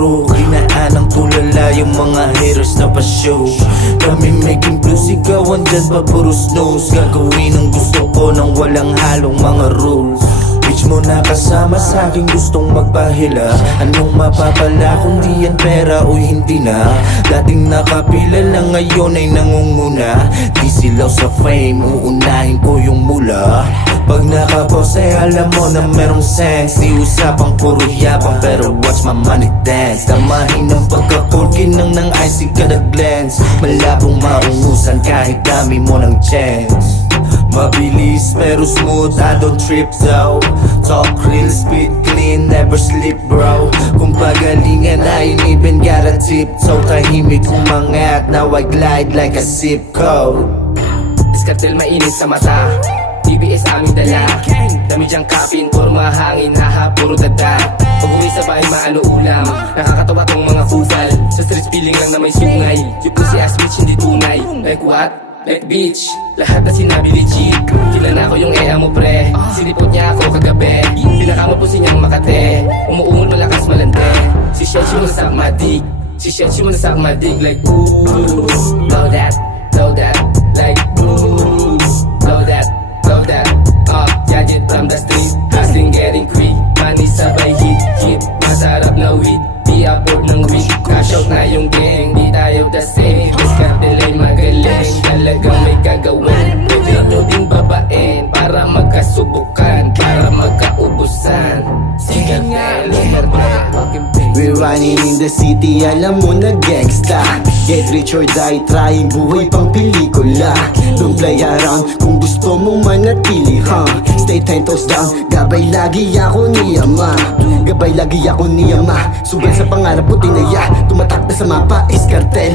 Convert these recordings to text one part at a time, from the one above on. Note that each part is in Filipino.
puro kinaan ang tulala, yung mga haters na pa-show. Kami making blue, sigawan dyan pa puro snooze. Gagawin ang gusto ko nang walang halong mga rules. Bitch mo na kasama sa'king gustong magpahila. Anong mapapala kundi yan pera o hindi na? Dating nakapila lang ngayon ay nangunguna. Di silaw sa fame, uunahin ko yung mula. Pag nakapos ay alam mo na merong sense. Di usapang puro yapang pero watch my money dance. Tamahin ng pagka-cool, kinang ng icy kada glance. Malabong maungusan kahit dami mo ng chance. Mabilis pero smooth, I don't trip though. Talk real, spit clean, never sleep bro. Kung pagalingan I ain't even got a tiptoe. Tahimik umangat, now I glide like a zip code. Iskartel mainit sa mata, TBS aming dala. Dami dyang kapin, puro mga hangin, haha, puro dada. Pag-uwi sa bahay maano ulam, nakakatawa tong mga kusal. Sa streets feeling lang na may sungay. You pussy ass bitch, hindi tunay. Like what? Like bitch, lahat na sinabi legit. Kilala ko yung ea mo pre, sinipot niya ako kagabi. Pinakamupusin niyang Makate, umuungol malakas malante. Si Shetty mo nasak madig, si Shetty mo nasak madig. Like ooh, blow that, like ooh, blow that. Gadget from the street, hustling getting quick. Money sabay hit, masarap na weed. Di afford ng weed, cash out na yung gang. Di tayo the same, discardel ay magaling. Talagang may gagawin, pwede nyo ding babain. Para magkasubukan, para magkaubusan. Sige nga, we're running in the city, alam mo na gangsta. Get rich or die trying, buhay pang pelikula. Don't play around kung gusto mong manatili, Stay 10 toes down, gabay lagi ako ni Ama. Gabay lagi ako ni Ama. Sugal sa pangarap ko tinaya, tumatak na sa mapa, Iskartel,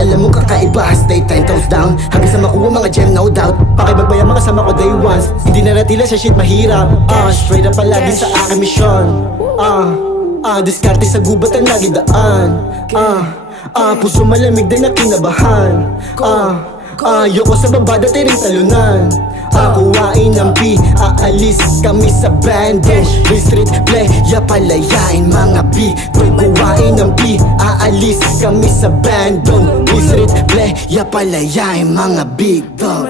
alam mo kakaiba, stay 10 toes down. Hanggang sa makuha mga gem, no doubt. Pakibagbayang makasama ko day ones. Hindi na natila sa shit mahirap, straight up palagi sa aking misyon. Diskarte sa gubatan lagi daan. Puso malamig din na kinabahan. Ayoko sa baba dati rin talunan. Kuhain ng P, aalis kami sa bando. Real street play, palayain mga B. Kuhain ng P, aalis kami sa bando. Real street play, palayain mga big dog.